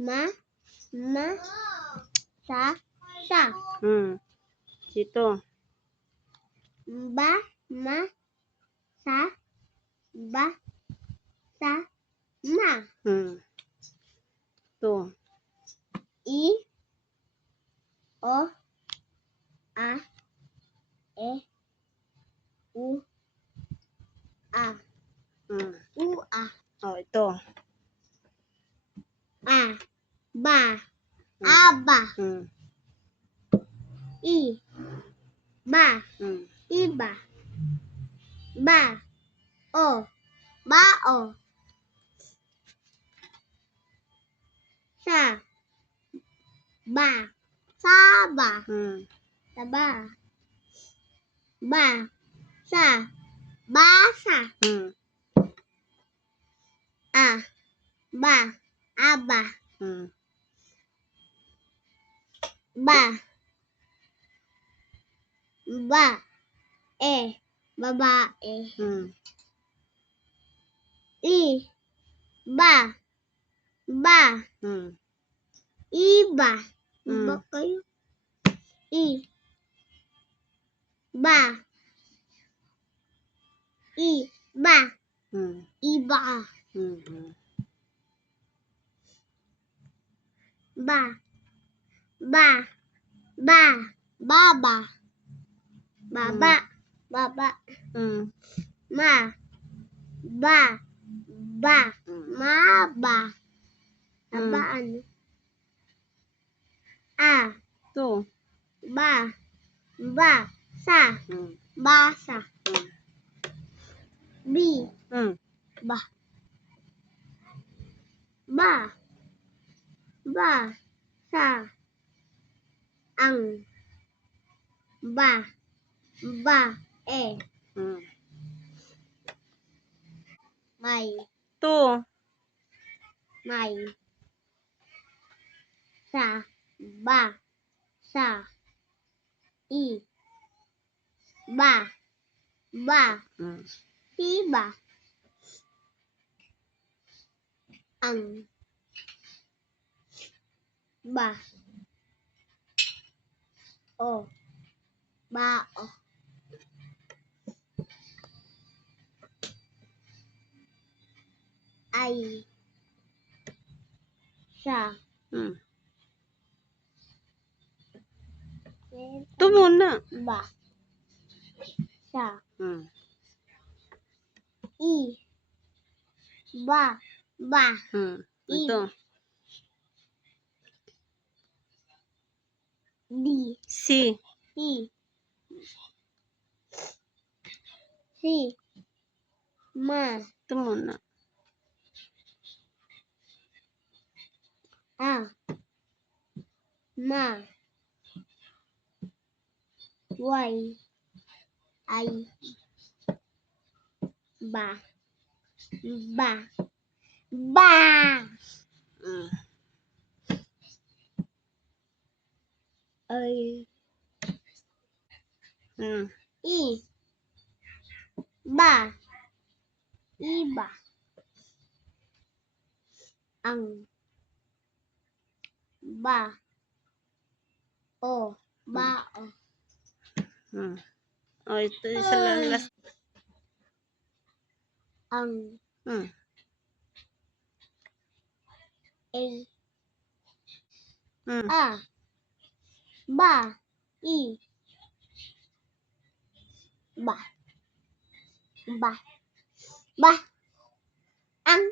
ma, sa. Dito. Ba, ma, sa, ma. To. I, o, a, e, u, a. U-a. Ito. Ba, aba. I, ba, iba. Ba, o, bao. Sa, ba, saba. Saba. Ba, sa, basa. Ba, aba. Ba, babae. I, ba, iba. Iba kayo. I, ba, iba. Iba. Baba. Baba. Maba. Abaan. To. Sa. Basa. Sa. Ang. E. May. To. May. Sa. I. Iba. Ang. O. Bao. Ay. Sa. Ito muna. Ba. Sa. I. Ba. Ito. Di. Si. Ma. Ito muna. Ma. Ay. Ba. Ay. I. Ba. Iba. Ang. O. Bao. Ito isa lang last. Ang. E. Ba. I. Ba. Ang.